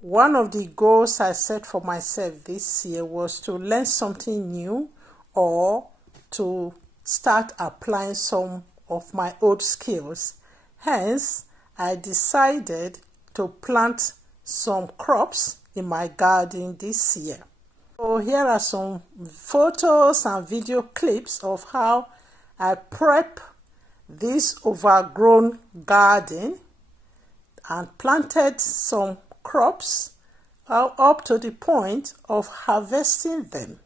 One of the goals I set for myself this year was to learn something new or to start applying some of my old skills. Hence, I decided to plant some crops in my garden this year. So here are some photos and video clips of how I prep this overgrown garden and planted some crops up to the point of harvesting them.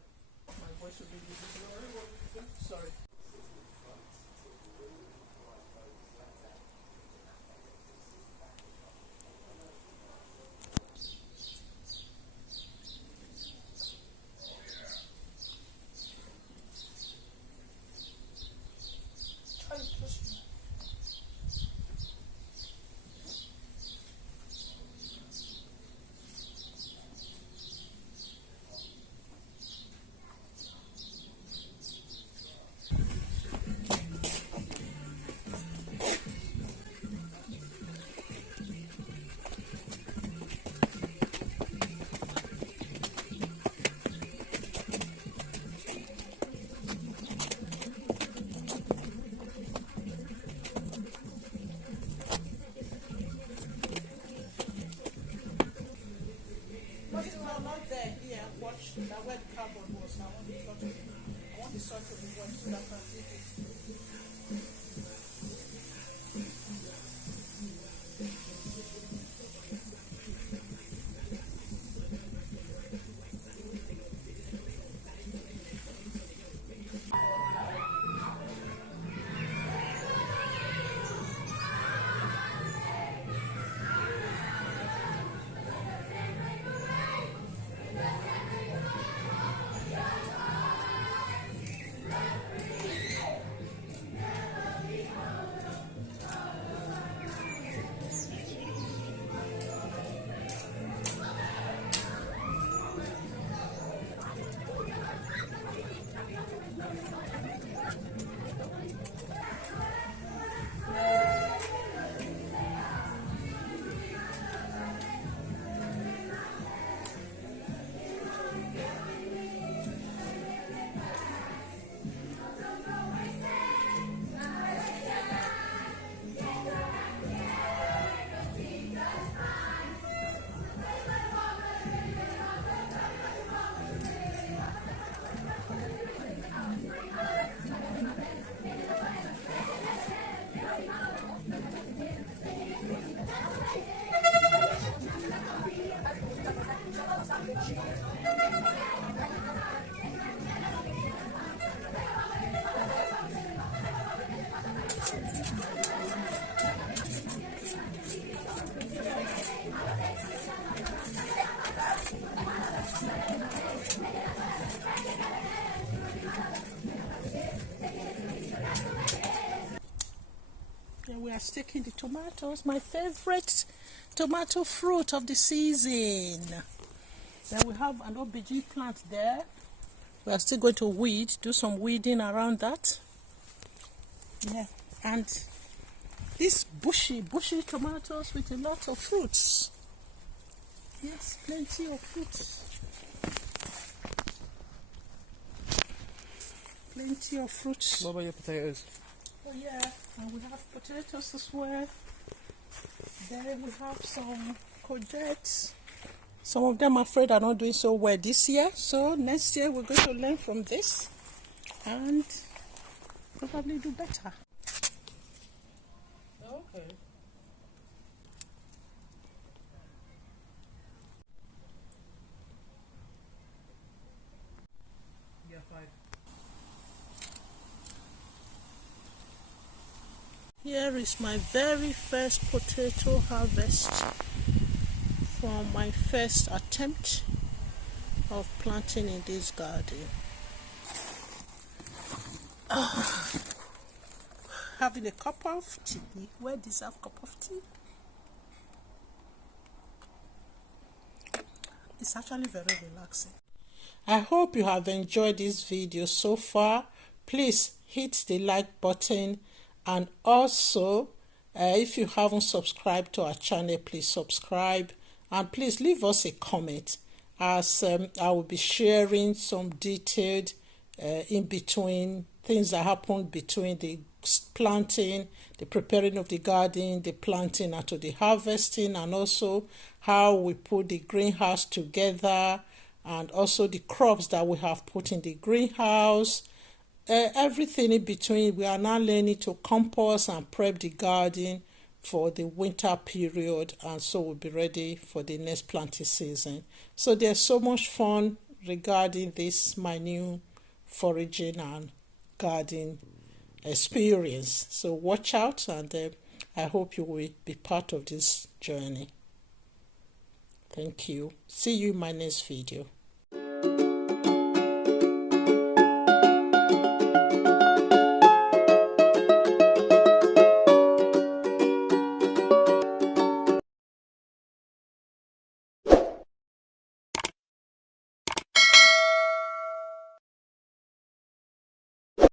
Not there here, watch that where the cardboard was. I want the sort of the one so that I can see it. We are staking the tomatoes, my favorite tomato fruit of the season. Then we have an OBG plant there. We are still going to do some weeding around that. Yeah, and these bushy tomatoes with a lot of fruits. Yes, plenty of fruits. Plenty of fruits. What about your potatoes? Oh yeah, and we have potatoes as well. Then we have some courgettes. Some of them, I'm afraid, are not doing so well this year. So next year we're going to learn from this and probably do better. Okay. Yeah, 5. Here is my very first potato harvest from my first attempt of planting in this garden. Having a cup of tea. Where deserve cup of tea? It's actually very relaxing. I hope you have enjoyed this video so far. Please hit the like button, and also if you haven't subscribed to our channel, please subscribe and please leave us a comment, as I will be sharing some detailed in between things that happened between the planting, the preparing of the garden, the planting and to the harvesting, and also how we put the greenhouse together, and also the crops that we have put in the greenhouse. Everything in between. We are now learning to compost and prep the garden for the winter period, and so we'll be ready for the next planting season. So there's so much fun regarding this my new foraging and garden experience. So watch out, and I hope you will be part of this journey. Thank you. See you in my next video.